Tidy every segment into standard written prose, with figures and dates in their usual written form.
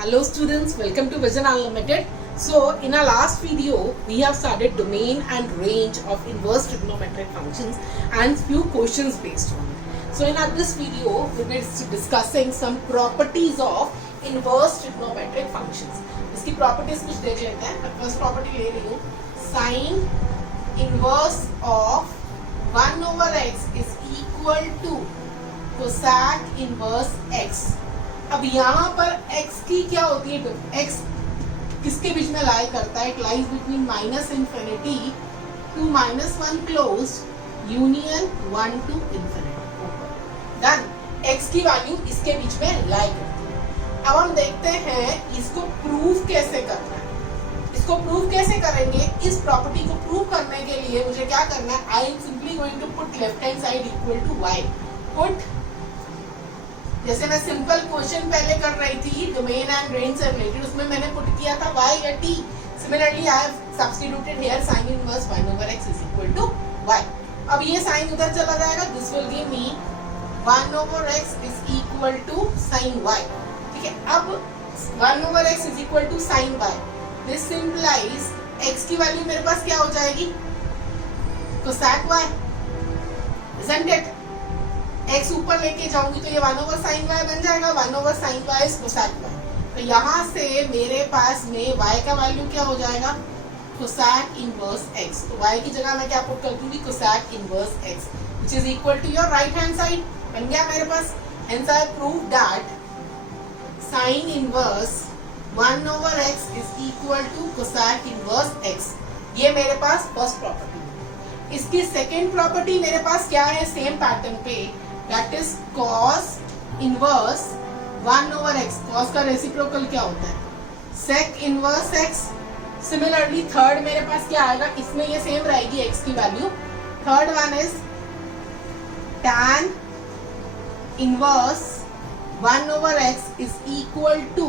Hello students, welcome to Vision Unlimited. So in our last video, we have started domain and range of inverse trigonometric functions and few questions based on it. So in this video, we will be discussing some properties of inverse trigonometric functions. इसकी properties कुछ देख लेते हैं. मैं first property ले रही हूँ. Sin inverse of 1 over x is equal to cosec inverse x. अब यहाँ पर x की क्या होती है? x किसके बीच में लाई करता है? It lies between minus infinity to -1 close union 1 to infinity. Done. x की वैल्यू इसके बीच में लाई करती है. अब हम देखते हैं इसको प्रूव कैसे करना है. इसको प्रूव कैसे करेंगे? इस प्रॉपर्टी को प्रूव करने के लिए मुझे क्या करना है? I am simply going to put left hand side equal to y. Put, जैसे मैं सिंपल क्वेश्चन पहले कर रही थी डोमेन एंड रेंज से रिलेटेड, उसमें मैंने पुट किया था y या t. Similarly I have substituted here sin inverse 1 over x is equal to y. अब ये साइन उधर चला जाएगा. This will give me 1 over x is equal to sin y. ठीक है. अब 1 over x is equal to sin y. This सिंपलाइज x की value मेरे पास क्या हो जाएगी? cosec y. Isn't it? x ऊपर लेके जाऊंगी तो ये 1 over sin y बन जाएगा. 1 over sin y is cosec y. तो यहाँ से मेरे पास में y का वैल्यू क्या हो जाएगा? cosec inverse x. तो y की जगह मैं क्या पुट कर दूंगी? cosec inverse x, which is equal to your right hand side. बन गया मेरे पास. Hence I prove that sin inverse 1 over x is equal to cosec inverse x. ये मेरे पास फर्स्ट प्रॉपर्टी. इसकी सेकेंड प्रॉपर्टी मेरे पास क्या है? सेम पैटर्न पे, that is cos inverse 1 over x. cos का रेसिप्रोकल क्या होता है? sec inverse x. Similarly third मेरे पास क्या आएगा? इसमें ये सेम रहेगी x की value. Third one is tan inverse 1 over x is equal to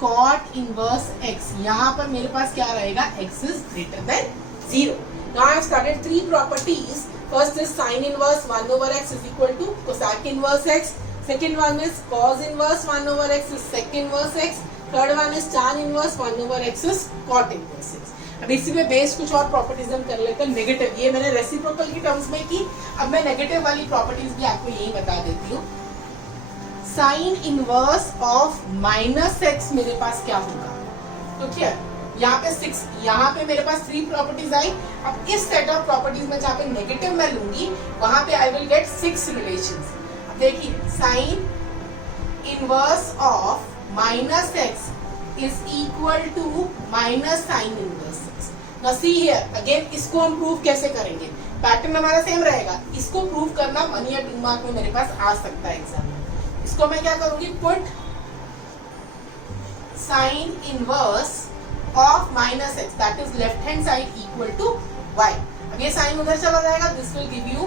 cot inverse x. यहाँ पर मेरे पास क्या रहेगा? x is greater than 0. Now I have started three properties. First is sin inverse 1 over x is equal to cosec inverse x. Second one is cos inverse 1 over x is sec inverse x. Third one is tan inverse 1 over x is cot inverse x. अब इसी में base कुछ और properties हम कर लेते हैं. Negative, ये मैंने रेसिप्रोकल की टर्म्स में की. अब मैं नेगेटिव वाली प्रॉपर्टीज भी आपको यही बता देती हूँ. Sign inverse of minus x मेरे पास क्या होगा? तो क्या यहाँ पे 6, यहाँ पे मेरे पास 3 प्रॉपर्टीज आई. अब इस सेट ऑफ प्रॉपर्टीज में जहाँ पे नेगेटिव मैं लूंगी वहां पे आई विल गेट 6 रिलेशंस. अब देखिए, sine inverse of minus x is equal to minus sine inverse X. Now see here again, इसको हम प्रूव कैसे करेंगे? पैटर्न हमारा सेम रहेगा. इसको प्रूव करना 1 या 2 मार्क में मेरे पास आ सकता है एग्जाम में. इसको मैं क्या करूंगी? Put sine inverse of minus x, that is left hand side equal to y. अब ये साइन उधर चला जाएगा. This will give you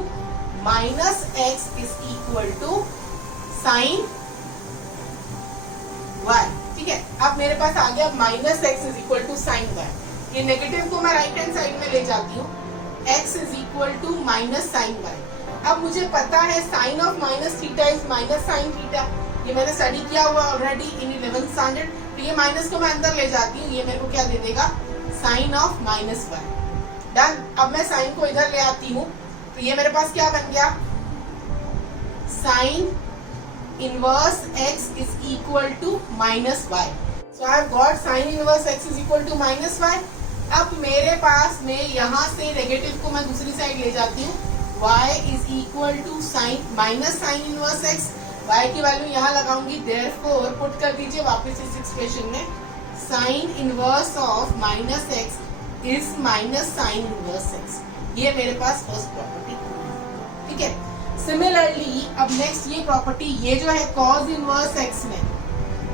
minus x is equal to sin y. ठीक है. अब मेरे पास आ गया minus x is equal to sin y. ये नेगेटिव को मैं राइट हैंड साइड में ले जाती हूँ. x is equal to minus sin y. अब मुझे पता है sine of minus theta is minus sine theta. ये मैंने स्टडी किया हुआ ऑलरेडी इन 11th स्टैंडर्ड. तो ये माइनस को मैं अंदर ले जाती हूँ. ये मेरे को क्या दे देगा? Sine of minus y. Done. अब मैं साइन को इधर ले आती हूँ तो ये मेरे पास क्या बन गया? Sine inverse x is equal to minus y. So I have got sine inverse x is equal to minus y. अब मेरे पास में यहाँ से नेगेटिव को मैं दूसरी साइड ले जाती हूँ. y is equal to sine minus sine inverse x. y की वैल्यू यहाँ लगाऊंगी. देयरफॉर पुट कर दीजिए वापस इस एक्सप्रेशन में. Sign inverse of minus x is minus sine inverse x. ये मेरे पास फर्स्ट प्रॉपर्टी. ठीक है. सिमिलरली अब नेक्स्ट ये प्रॉपर्टी, ये जो है cos इनवर्स x में,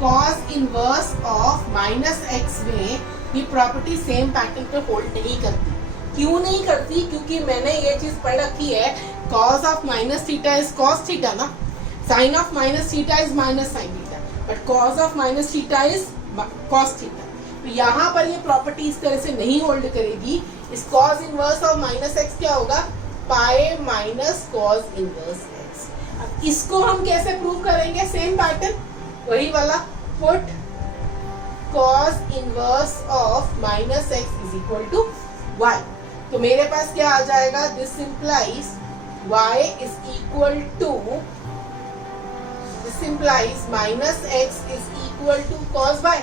cos inverse of minus x में ये प्रॉपर्टी सेम पैटर्न पे होल्ड नहीं करती. क्यों नहीं करती? क्योंकि मैंने ये चीज पढ़ रखी है. cos of minus theta is cos theta ना. sin of minus theta is minus sin theta, but cos of minus theta is cos theta. तो यहाँ पर ये प्रॉपर्टी इस तरह से नहीं होल्ड करेगी. इस cos inverse of minus x क्या होगा? Pi minus cos inverse x. अब इसको हम कैसे प्रूव करेंगे? सेम पैटर्न, वही वाला. Put cos inverse of minus x is equal to y। तो मेरे पास क्या आ जाएगा, this implies y is equal to, this implies minus x is equal to cos y।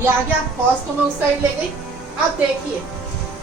ये आ गया, cos को मैं उस साइड ले गई। अब देखिए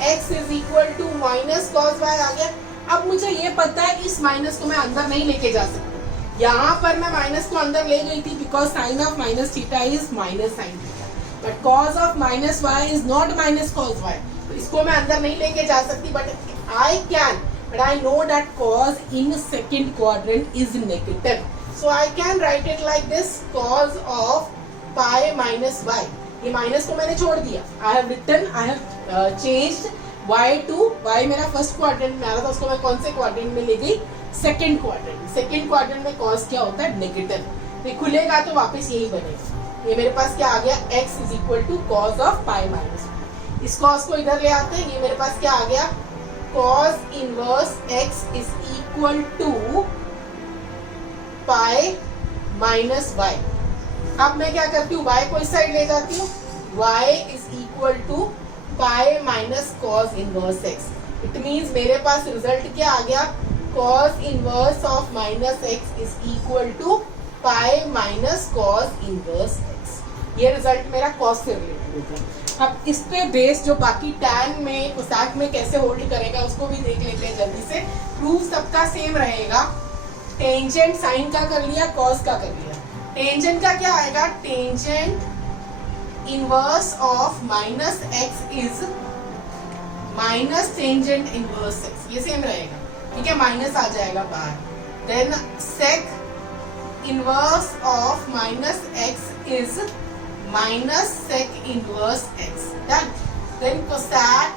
x is equal to minus cos y आ गया। अब मुझे ये पता है इस माइनस को मैं अंदर नहीं लेके जा सकती, यहाँ पर मैं माइनस को अंदर ले गई थी because sine of minus theta is minus sine theta, but cos of minus y is not minus cos y. तो इसको मैं अंदर नहीं लेके जा सकती, but I can, but I know that cos in second quadrant is negative, so I can write it like this, cos of pi minus y. ये minus को मैंने छोड़ दिया, I have written, I have changed y to y, मेरा first quadrant में आ रहा था, उसको मैं कौन से क्वाड्रेंट में ले गई, सेकेंड क्वाड्रेंट। सेकेंड क्वाड्रेंट में कॉस क्या होता है, नेगेटिव। ये खुलेगा तो वापस यही बनेगा। ये मेरे पास क्या आ गया, x is equal to cos of pi minus y. इस कॉस को इधर ले आते हैं, ये मेरे पास क्या आ गया, cos inverse x is equal to pi minus y. अब मैं क्या करती हूँ, y को इस साइड ले जाती हूँ, y is equal to pi minus cos inverse x. It means मेरे पास रिजल्ट क्या आ गया, cos inverse of minus x is equal to pi minus cos inverse x. ये रिजल्ट मेरा कॉस से रिलेटेड होगा। अब इस पे बेस जो बाकी टैन में, कोसैक में कैसे होल्ड करेगा उसको भी देख लेते हैं जल्दी से। प्रूफ सबका सेम रहेगा। टेंजेंट साइन का कर लिया, कॉस का कर लिया। टेंजेंट का क्या आएगा, tangent inverse of minus x is minus tangent inverse x, ये सेम रहेगा, ठीक है, माइनस आ जाएगा बाहर। Then sec inverse of minus x is minus sec inverse x, done. Then cosec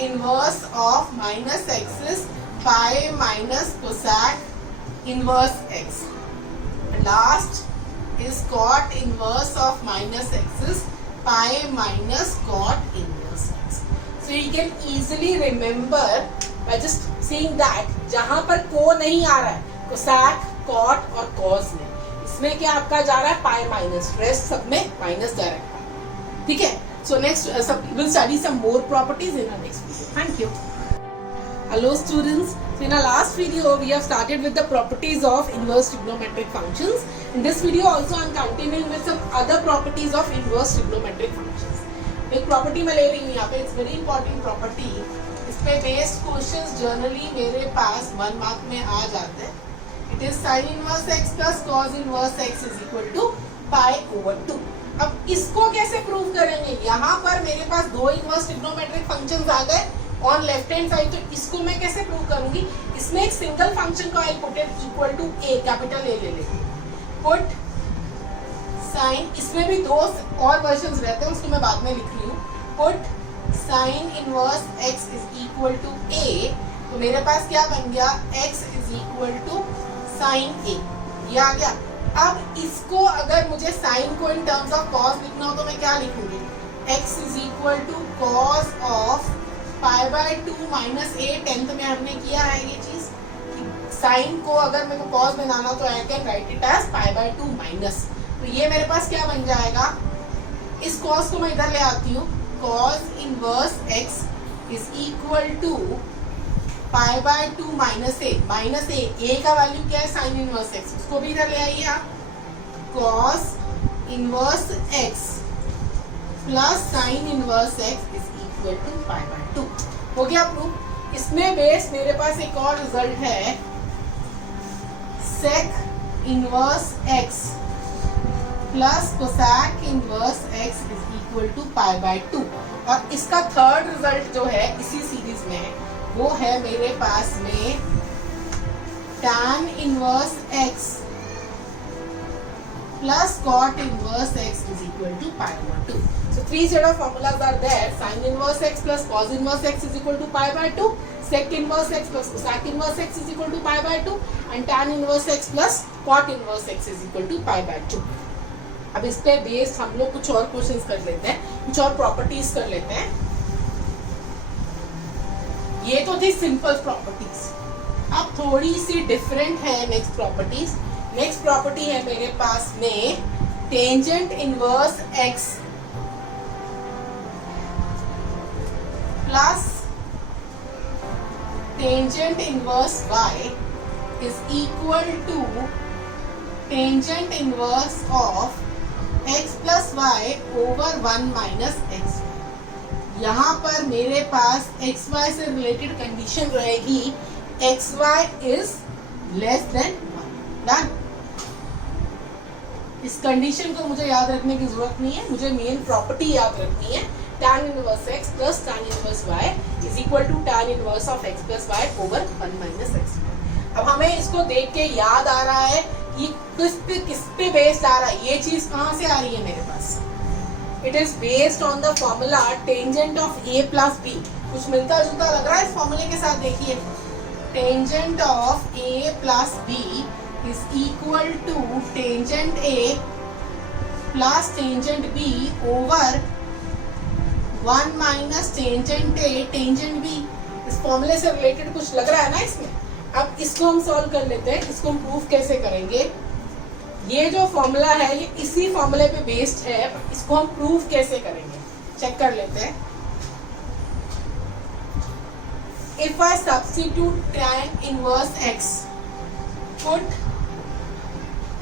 inverse of minus x is pi minus cosec inverse x. Last is cot inverse of minus x is pi minus cot inverse x. So you can easily remember by just seeing that जहां पर को नहीं आ रहा है, cosec, cot और cos में, इसमें क्या आपका जा रहा है पाई माइनस, रेस्ट सब में माइनस जा रहा है, ठीक है। So next we'll study some more properties in our next video. Thank you. Hello students. So in our last video we have started with the properties of inverse trigonometric functions. In this video also I am continuing with some other properties of inverse trigonometric functions. एक property मैं ले रही हूँ यहाँ पे, it's very important property. इस पे based questions generally मेरे पास 1 मार्क में आ जाते हैं। It is sine inverse x plus cos inverse x is equal to pi over 2। अब इसको कैसे प्रूव करेंगे, यहाँ पर मेरे पास दो इनवर्स ट्रिग्नोमेट्रिक फंक्शंस आ गए ऑन लेफ्ट हैंड साइड, तो इसको मैं कैसे प्रूव करूंगी, इसमें एक सिंगल फंक्शन को I put it equal to A, capital A ले लेंगे, पुट साइन, इसमें भी दो और वर्जन्स रहते हैं उसको मैं बाद में लिख रही हूँ, put sine inverse x is equal to A. तो मेरे पास क्या बन गया, X is equal to sine A, ये आ गया। अब इसको अगर मुझे साइन को इन टर्म्स ऑफ कॉस लिखना हो तो मैं क्या लिखूंगी, x is equal to cos of pi by 2 minus A. 10th में हमने किया है ये चीज, साइन को अगर मेरे को कॉस बनाना तो I can write it as pi by 2 minus. तो ये मेरे पास क्या बन जाएगा, इस कॉस को मैं इधर ले आती हूँ, cos inverse x is equal to pi by 2 minus A. Minus A का वैल्यू क्या है, साइन इनवर्स एक्स, उसको भी इधर ले आइए आप, cos inverse x plus sine inverse x is equal to pi by 2। हो गया प्रूफ। इसमें बेस मेरे पास एक और रिजल्ट है, sec inverse x plus cosec inverse x is equal to pi by 2। और इसका थर्ड रिजल्ट जो है इसी सीरीज में, वो है मेरे पास में tan inverse x plus cot inverse x is equal to pi over 2. So three set of formulas are there. Sin inverse x plus cos inverse x is equal to pi by 2. Sec inverse x plus cosec inverse x is equal to pi by 2. And tan inverse x plus cot inverse x is equal to pi by 2. अब इस पे based हम लोग कुछ और questions कर लेते हैं, कुछ और प्रॉपर्टीज कर लेते हैं। ये तो थी सिंपल प्रॉपर्टीज, अब थोड़ी सी डिफरेंट है नेक्स्ट प्रॉपर्टीज। नेक्स्ट प्रॉपर्टी है मेरे पास में tangent inverse x plus tangent inverse y is equal to tangent inverse of x plus y over 1 minus x. यहाँ पर मेरे पास x y से रिलेटेड कंडीशन रहेगी x y is less than 1. Done. इस condition को मुझे याद रखने की जरूरत नहीं है, मुझे मेन प्रॉपर्टी याद रखनी है. tan inverse x plus tan inverse y is equal to tan inverse of x plus y over 1 minus x. अब हमें इसको देख के याद आ रहा है ये किस पे बेस्ड आ रहा है. ये चीज कहाँ से आ रही है मेरे पास. It is based on the formula tangent of a plus b. कुछ मिलता जुलता लग रहा है इस फॉर्मूले के साथ. देखिए tangent of a plus b is equal to tangent a plus tangent b over 1 minus tangent a tangent b. इस फॉर्मूले से रिलेटेड कुछ लग रहा है ना इसमें. अब इसको हम सॉल्व कर लेते हैं. इसको हम प्रूफ कैसे करेंगे. ये जो फॉर्मूला है ये इसी फॉर्मूले पे बेस्ड है. इसको हम प्रूफ कैसे करेंगे चेक कर लेते हैं. If I substitute tan inverse x, put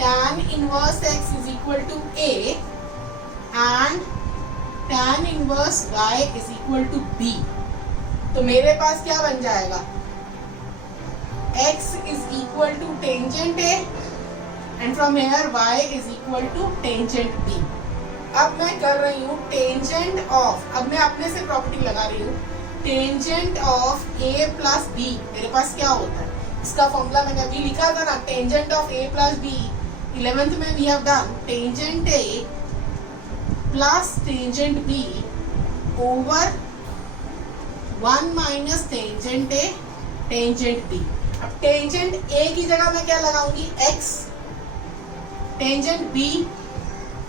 tan inverse x is equal to a and tan inverse y is equal to b, तो मेरे पास क्या बन जाएगा. x is equal to tangent a and from here y is equal to tangent b. अब मैं कर रही हूँ tangent of, अब मैं अपने से प्रॉपर्टी लगा रही हूँ. tangent of a plus b मेरे पास क्या होता है. इसका फॉर्मूला मैंने अभी लिखा था ना. tangent of a plus b 11th में we have done tangent a plus tangent b over 1 minus tangent a tangent b. अब टेंजेंट a की जगह मैं क्या लगाऊंगी x, tangent b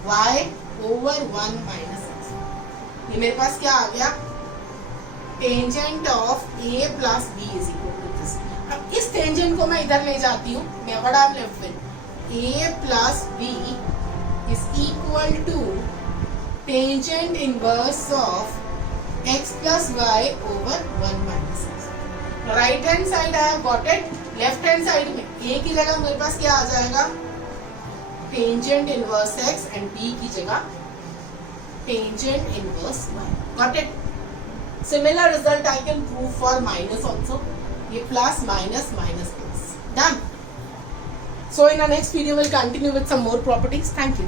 y over 1 minus x. ये मेरे पास क्या आ गया. Tangent of a plus b is equal to this. अब इस टेंजेंट को मैं इधर ले जाती हूँ. मैं what I am left with a plus b is equal to tangent inverse of x plus y over 1 minus x. Right hand side I have got it. Left hand side में a की जगह मेरे पास क्या आ जाएगा. Tangent inverse x and b की जगह tangent inverse y. Got it. Similar result I can prove for minus also. ये plus minus minus plus. Done. So in our next video will continue with some more properties. Thank you.